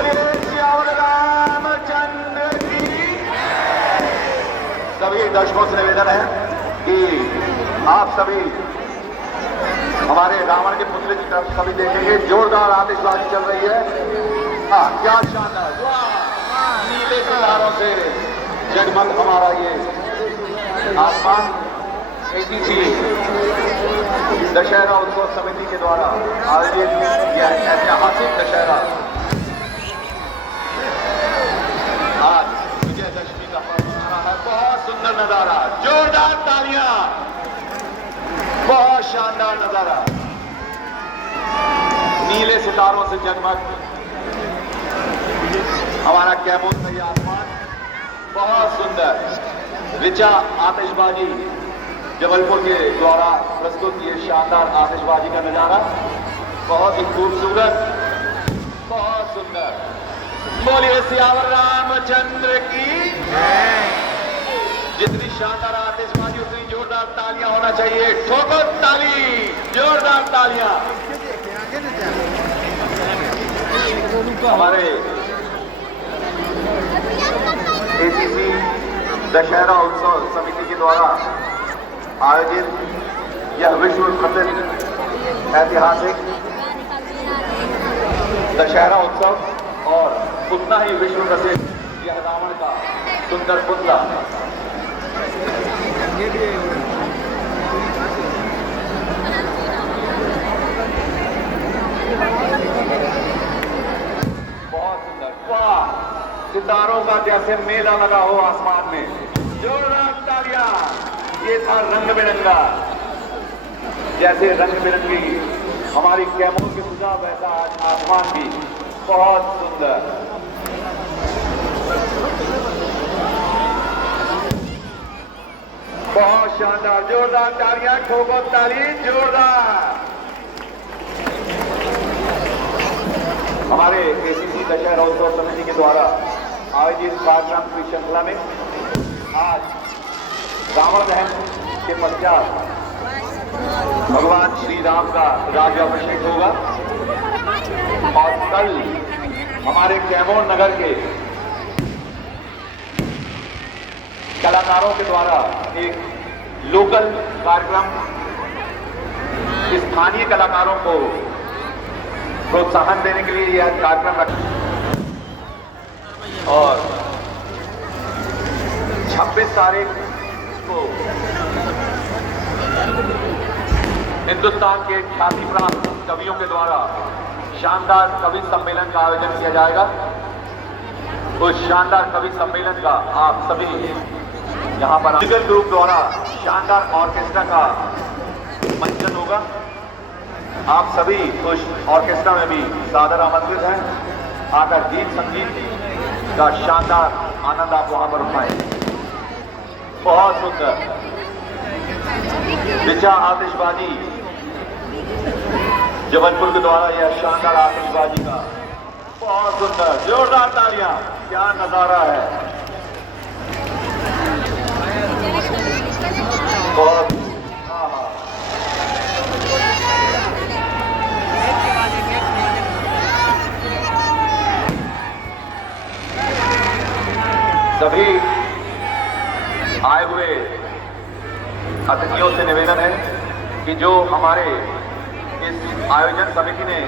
बोलिए सियावर रामचंद्र की। सभी दर्शकों से निवेदन है कि आप सभी हमारे रावण के पुतले की तरफ सभी देखेंगे। जोरदार आतिशबाजी चल रही है। हाँ, क्या शानदार, नीले सितारों से जगमग हमारा ये आसमान। एसीसी दशहरा उत्सव समिति के द्वारा आयोजित यह ऐतिहासिक दशहरा आज विजयदशमी का पर्व मना है। बहुत सुंदर नजारा, जोरदार तालियां, बहुत शानदार नजारा। नीले सितारों से जगमग हमारा कैमूर का ये आसमान, बहुत सुंदर। ऋचा आतिशबाजी जबलपुर के द्वारा प्रस्तुत ये शानदार आतिशबाजी का नजारा बहुत ही खूबसूरत, बहुत सुंदर। बोलिए सियावर रामचंद्र की। जितनी शानदार आतिशबाजी उतनी जोरदार तालियां होना चाहिए। ठोको ताली, जोरदार तालियां। हमारे एसीसी दशहरा उत्सव समिति के द्वारा आयोजित यह विश्व प्रसिद्ध ऐतिहासिक दशहरा उत्सव और उतना ही विश्व प्रसिद्ध यह रावण का सुंदर पुतला बहुत सुंदर। वाह, सितारों का जैसे मेला लगा हो आसमान में। जोरदार तालियां। ये था रंग बिरंगा, जैसे रंग बिरंगी हमारी कैमूर की पूजा, वैसा आज आसमान भी बहुत सुंदर। बहुत शानदार, जोरदार तालियां, ठोको ताली, जोरदार। हमारे एसीसी दशहरा उत्सव समिति के द्वारा आयोजित कार्यक्रम की श्रृंखला में आज रावण दहन के पश्चात भगवान श्री राम का राज्याभिषेक होगा और कल हमारे कैमूर नगर के कलाकारों के द्वारा एक लोकल कार्यक्रम, स्थानीय कलाकारों को प्रोत्साहन देने के लिए यह कार्यक्रम रखा और 26 तारीख को हिंदुस्तान के ख्याति प्राप्त कवियों के द्वारा शानदार कवि सम्मेलन का आयोजन किया जाएगा। उस शानदार कवि सम्मेलन का आप सभी यहाँ पर म्यूजिकल ग्रुप द्वारा शानदार ऑर्केस्ट्रा का मंचन होगा। आप सभी उस ऑर्केस्ट्रा में भी सादर आमंत्रित हैं। आकर गीत संगीत का शानदार आनंद आप वहां पर उठाएं। बहुत सुंदर ऋचा आतिशबाजी जबलपुर के द्वारा यह शानदार आतिशबाजी का बहुत सुंदर, जोरदार तालियां। क्या नजारा है, बहुत। सभी आए हुए अतिथियों से निवेदन है कि जो हमारे इस आयोजन समिति ने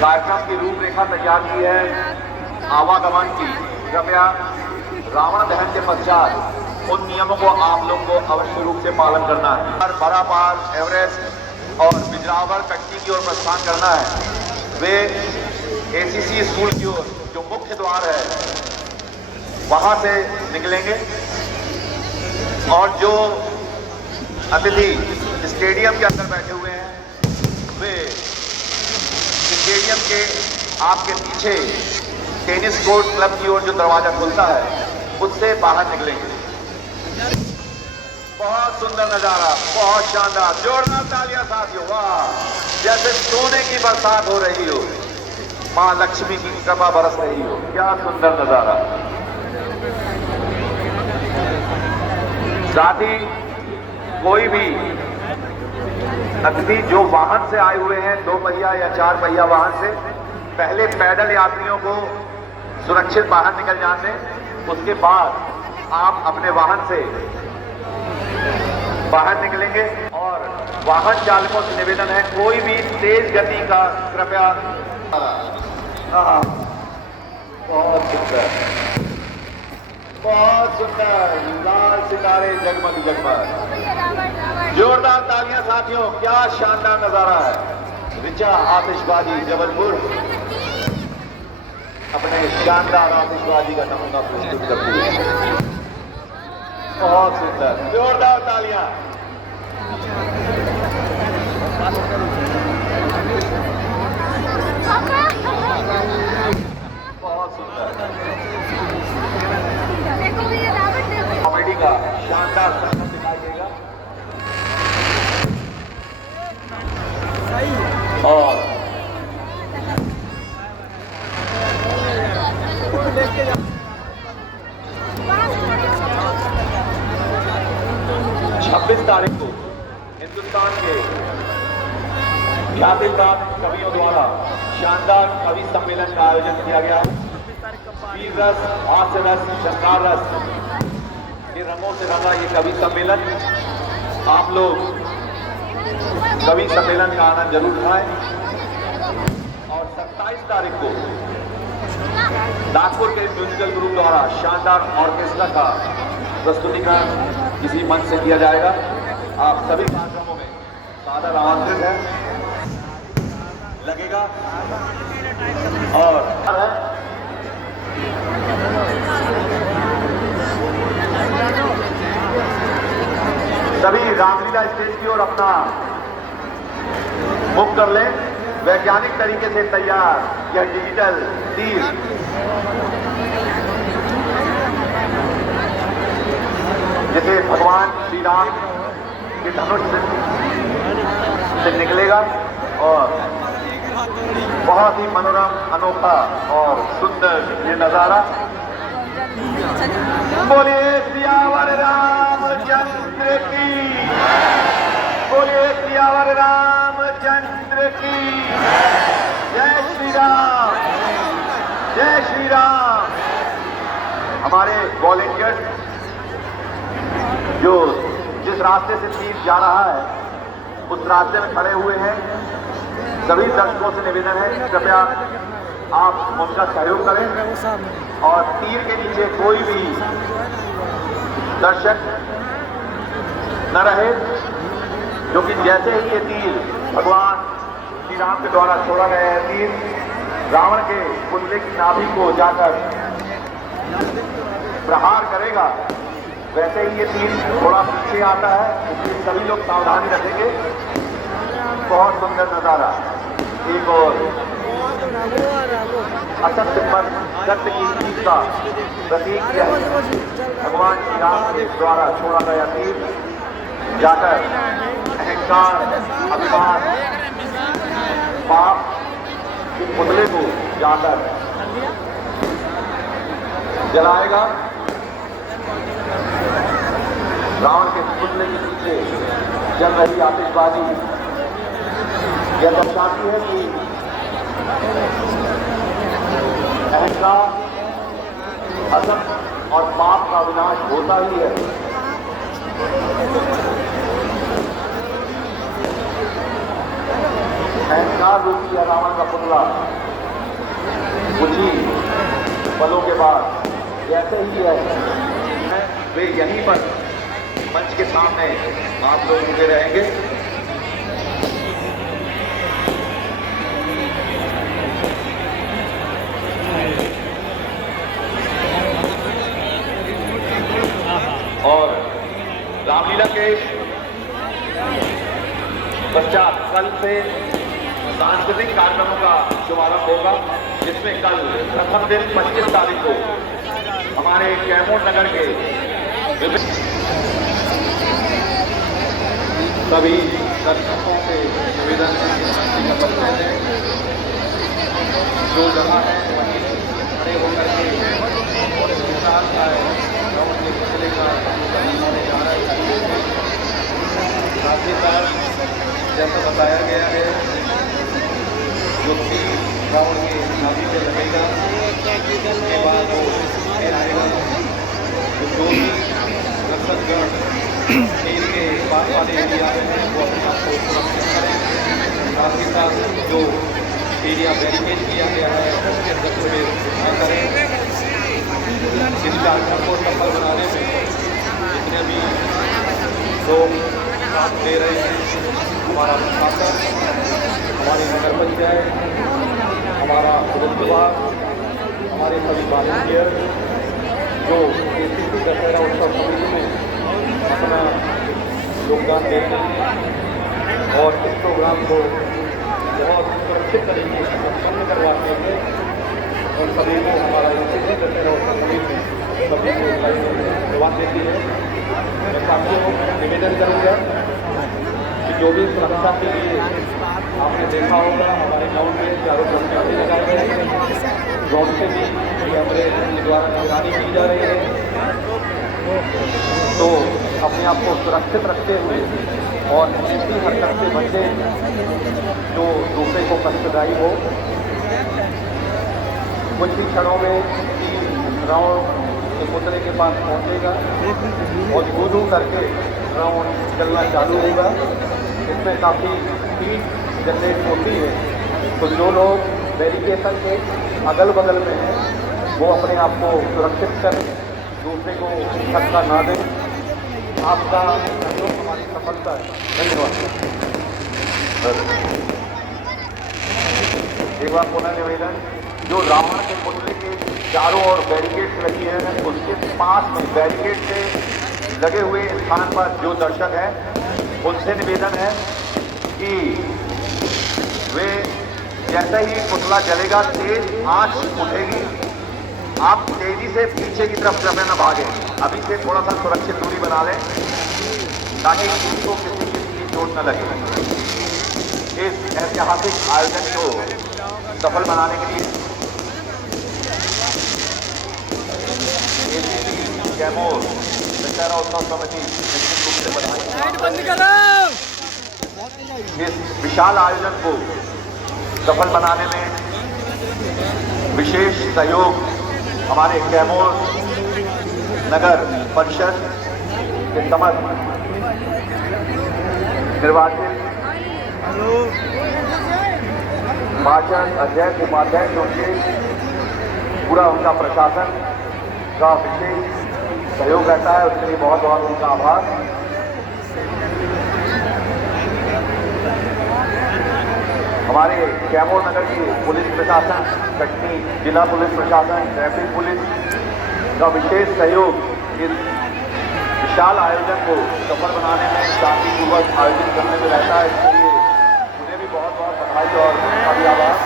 कार्यक्रम की रूपरेखा तैयार की है आवागमन की, कृपया रावण दहन के पश्चात उन नियमों को आप लोग को अवश्य रूप से पालन करना है। बरापार, एवरेस्ट और बिजरावर कट्टी की ओर प्रस्थान करना है। वे एसीसी स्कूल की ओर जो मुख्य द्वार है वहां से निकलेंगे और जो अतिथि स्टेडियम के अंदर बैठे हुए हैं वे स्टेडियम के आपके पीछे टेनिस कोर्ट क्लब की ओर जो दरवाजा खुलता है उससे बाहर निकलेंगे। बहुत सुंदर नजारा, बहुत शानदार, जोरदार तालियां साथियों। वाह, जैसे सोने की बरसात हो रही हो, मां लक्ष्मी की कृपा बरस रही हो। क्या सुंदर नजारा। साथ ही कोई भी अतिथि जो वाहन से आए हुए हैं, 2 पहिया या 4 पहिया वाहन से, पहले पैदल यात्रियों को सुरक्षित बाहर निकल जाने, उसके बाद आप अपने वाहन से बाहर निकलेंगे। और वाहन चालकों से निवेदन है, कोई भी तेज गति का कृपया। बहुत सुंदर, बहुत सुंदर, लाल सितारे जगमग जगमग। जोरदार तालियां साथियों, क्या शानदार नजारा है। ऋचा आतिशबाजी जबलपुर अपने शानदार आतिशबाजी का नमूना प्रस्तुत करती है। बहुत सुंदर, जोरदार तालियां। बहुत सुंदर, कॉमेडी का शानदार संगम दिखाई देगा। और 26 तारीख को हिंदुस्तान के ख्याति प्राप्त कवियों द्वारा शानदार कवि सम्मेलन का आयोजन किया गया। वीर रस, हास्य रस, शृंगार रस के रंगों से रंगा ये कवि सम्मेलन। आप लोग कवि सम्मेलन का आनंद जरूर उठाएं। और 27 तारीख को नागपुर के म्यूजिकल ग्रुप द्वारा शानदार ऑर्केस्ट्रा का प्रस्तुतिकरण किसी मंच से किया जाएगा। आप सभी कार्यक्रमों में सादर आमंत्रित है, लगेगा। और सभी रामलीला स्टेज की ओर अपना मुख कर लें। वैज्ञानिक तरीके से तैयार यह डिजिटल तीर जिसे भगवान श्री राम के धनुष से निकलेगा और बहुत ही मनोरम, अनोखा और सुंदर ये नजारा। बोलिए सियावर रामचंद्र की, बोलिए सियावर रामचंद्र की। जय श्री राम, जय श्री राम। हमारे वॉलेंटियर्स जो जिस रास्ते से तीर जा रहा है उस रास्ते में खड़े हुए हैं। सभी दर्शकों से निवेदन है कि कृपया आप उनका सहयोग करें और तीर के नीचे कोई भी दर्शक न रहे, क्योंकि जैसे ही ये तीर भगवान श्री राम के द्वारा छोड़ा गया है, तीर रावण के पुतले की नाभि को जाकर प्रहार करेगा, वैसे ही ये तीर थोड़ा पीछे आता है, इसलिए सभी लोग सावधानी रखेंगे। बहुत सुंदर नजारा। एक और असत्य पर सत्य की जीत का प्रतीक है। भगवान श्री राम के द्वारा छोड़ा गया तीर जाकर अहंकार, अभिमान, पाप के पुतले को जाकर जलाएगा। रावण के पुतले के पीछे जल रही आतिशबाजी यह दर्शाती है कि अहंकार, असत और पाप का विनाश होता ही है। अहंकार रूपी रावण का पुतला कुछ ही पलों के बाद जैसे ही है वे यहीं पर मंच के सामने आप लोग रुके रहेंगे। और रामलीला के पश्चात कल से सांस्कृतिक कार्यक्रमों का शुभारंभ होगा, जिसमें कल प्रथम दिन 25 तारीख को हमारे कैमूर नगर के सभी दर्शकों से निवेदन है, जो जगह है वहीं खड़े होकर के और विशाल रावण के पुतले का साथ ही साथ जैसा बताया गया है जो तीर रावण के नाभि पे लगेगा, उसके बाद वो फिर आएगा। तो जो भी रक्षकगण तीर के पास वाले एरिया में हैं वो अपने आप को सुरक्षित करें। साथ ही साथ जो एरिया बैरिकेड किया गया है उसके अंदर में न करें। इस कार्यक्रम को सफल बनाने में जितने भी लोग साथ दे रहे हैं, हमारा प्रशासन, हमारी नगर पंचायत, हमारा पुलिस विभाग, हमारे सभी वॉलंटियर जो ACC दशहरा उत्सव समिति में अपना योगदान दे रहे हैं और इस प्रोग्राम को बहुत सुरक्षित तरीके से संपन्न करवाते हैं और सभी को हमारा ACC दशहरा उत्सव समिति सभी को धन्यवाद देती है। मैं साथियों को निवेदन करूँगा कि जो भी सुरक्षा के लिए आपने देखा होगा हमारे गाँव में चारों तरफ कैमरे लगाए गए हैं, ड्रोन से भी कैमरे के द्वारा निगरानी की जा रही है। तो अपने आप को सुरक्षित रखते हुए और ऐसी हरकत से बचे जो दूसरे को कष्टदायी हो। कुछ ही क्षणों में रावण के पुतले के पास पहुंचेगा और धू करके रावण चलना चालू होगा। इसमें काफ़ी स्पीड जनरेट होती है, तो जो लोग बैरिकेशन के अगल बगल में हैं वो अपने आप को सुरक्षित करें, दूसरे को धक्का ना दें। आपका सहयोग हमारी सफलता है। धन्यवाद। एक बार पुनः निवेदन, जो रावण के पुतले के चारों ओर बैरिकेड लगी है उसके पास में बैरिकेड से लगे हुए स्थान पर जो दर्शक हैं उनसे निवेदन है कि वे जैसे ही पुतला जलेगा तेज आंच उठेगी, आप तेजी से पीछे की तरफ जमे न भागे। अभी से थोड़ा सा सुरक्षित दूरी बना लें ताकि किसी को किसी की चोट न लगे। इस ऐतिहासिक आयोजन को सफल बनाने के लिए ACC कैमूर दशहरा उत्सव समिति निश्चित रूप से बधाई। इस विशाल आयोजन को सफल बनाने में विशेष सहयोग हमारे कैमूर नगर परिषद के समस्त निर्वाचित पार्षद अध्यक्ष उपाध्यक्ष उनके पूरा उनका प्रशासन का विशेष सहयोग रहता है। उसके लिए बहुत बहुत उनका आभार। हमारे कैमूर नगर की पुलिस प्रशासन, कटनी जिला पुलिस प्रशासन, ट्रैफिक पुलिस का विशेष सहयोग इस विशाल आयोजन को सफल बनाने में, शांतिपूर्वक आयोजित करने में रहता है। इसके लिए उन्हें भी बहुत बहुत बधाई और उनका भी आभार।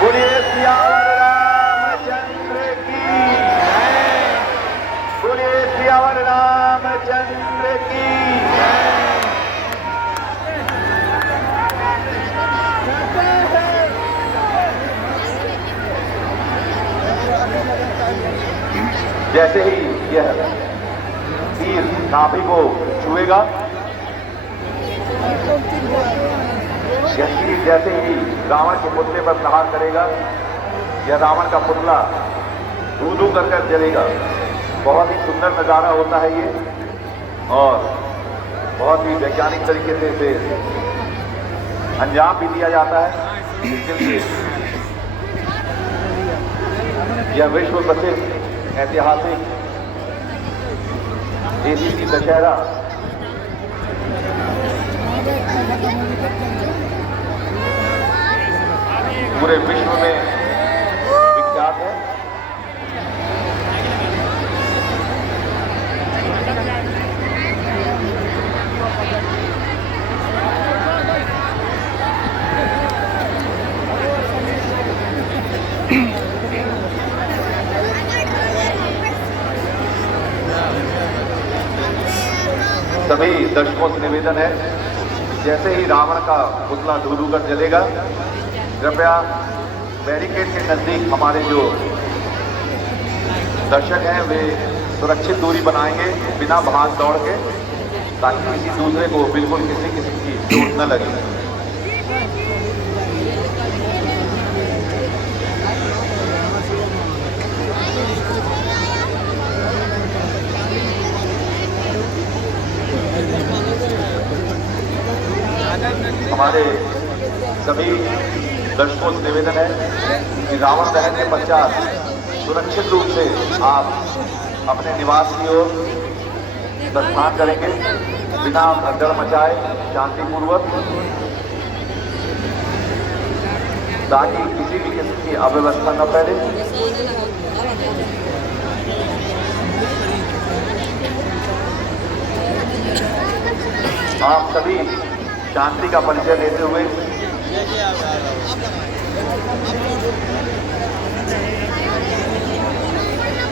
बोलिए सियावर रामचंद्र की जय। बोलिए सियावर रामचंद्र की जय। जैसे ही यह तीर नाभि को छुएगा, यह तीर जैसे ही रावण के पुतले पर प्रहार करेगा, यह रावण का पुतला धू कर जलेगा। बहुत ही सुंदर नज़ारा होता है ये और बहुत ही वैज्ञानिक तरीके से इसे अंजाम भी दिया जाता है। इसके लिए यह विश्व प्रसिद्ध ऐतिहासिक ACC दशहरा पूरे विश्व में विख्यात है। सभी दर्शकों से निवेदन है, जैसे ही रावण का पुतला धू कर जलेगा, कृपया बैरिकेड के नजदीक हमारे जो दर्शक हैं वे सुरक्षित दूरी बनाएंगे बिना भाग दौड़ के। ताकि किसी दूसरे को बिल्कुल किसी किस्म की चोट न लगे। हमारे सभी दर्शकों से निवेदन है कि रावण दहन के पश्चात सुरक्षित रूप से आप अपने निवास की ओर प्रस्थान करेंगे, बिना भगदड़ मचाए, शांतिपूर्वक, ताकि किसी भी किस्म की अव्यवस्था न फैले। आप सभी शांति का परिचय देते हुए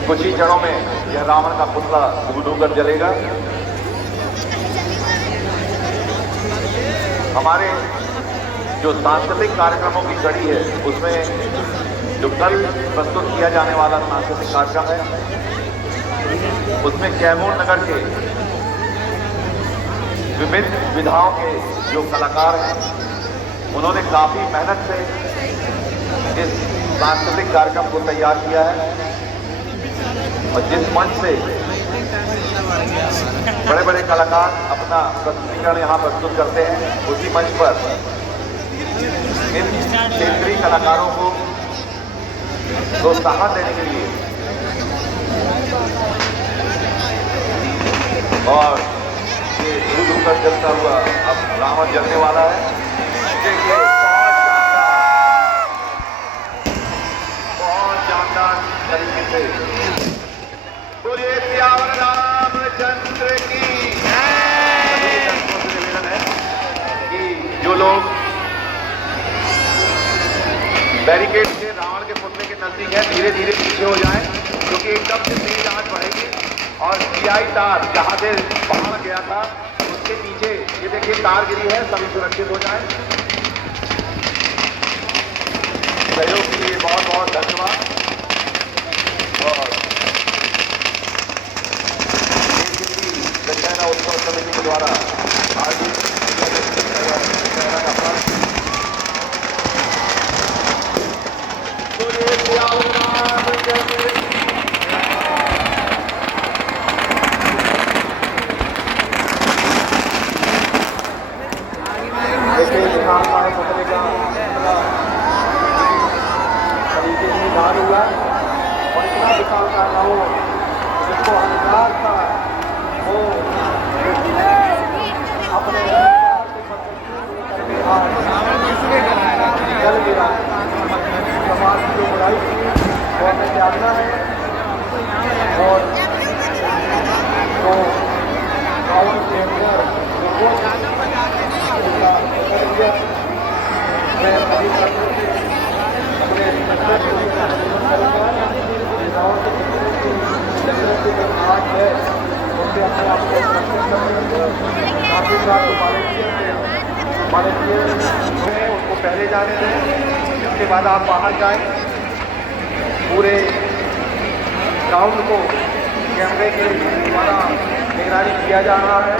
कुछ ही क्षणों में यह रावण का पुतला धू कर जलेगा। हमारे जो सांस्कृतिक कार्यक्रमों की कड़ी है उसमें जो कल प्रस्तुत किया जाने वाला सांस्कृतिक कार्यक्रम है उसमें कैमूर नगर के विभिन्न विधाओं के जो कलाकार हैं उन्होंने काफी मेहनत से इस सांस्कृतिक कार्यक्रम को तैयार किया है और जिस मंच से बड़े बड़े कलाकार अपना प्रस्तुतिकरण यहाँ प्रस्तुत करते हैं उसी मंच पर इन क्षेत्रीय कलाकारों को प्रोत्साहन देने के लिए और ये धू कर जलता हुआ अब रावण जलने वाला है। देखिए बहुत शानदार तरीके से बोलिए सियावर रामचंद्र की। सभी दर्शकों से निवेदन है कि जो लोग बैरिकेड से रावण के पुतले के नजदीक है धीरे धीरे पीछे हो जाएं, क्योंकि एकदम से तेज आंच बढ़ेगी और सीआई तार जहां से पहाड़ गया था उसके नीचे ये देखिए तार गिरी है, सभी सुरक्षित हो जाएं। सहयोग के लिए बहुत बहुत धन्यवाद। और दशहरा उत्सव समिति के द्वारा आयोजित दशहरा का पर्व पुतले का तरीके से निकाल हुआ और इतना विशाल करना हो जिसको अहंकार का वो अपने जल गिरा समाज की जो बुराई थी वो हमें त्यागना है और तो रावण के अंदर मैं सभी छात्रों से अपने रावण के पुतले की जगह की जो आग है उनसे अपने आप को सुरक्षित करने काफी साथ मानवीय उनको पहले जाने दें, इसके बाद आप बाहर जाएं। पूरे ग्राउंड को कैमरे के द्वारा निगरानी किया जा रहा है।